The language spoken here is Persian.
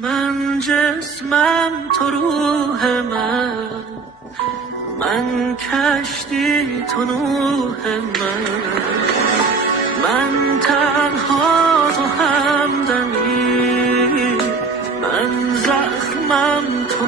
من جسمم تو روح من کشتی تو نوح من تنها تو همدمی من زخمم تو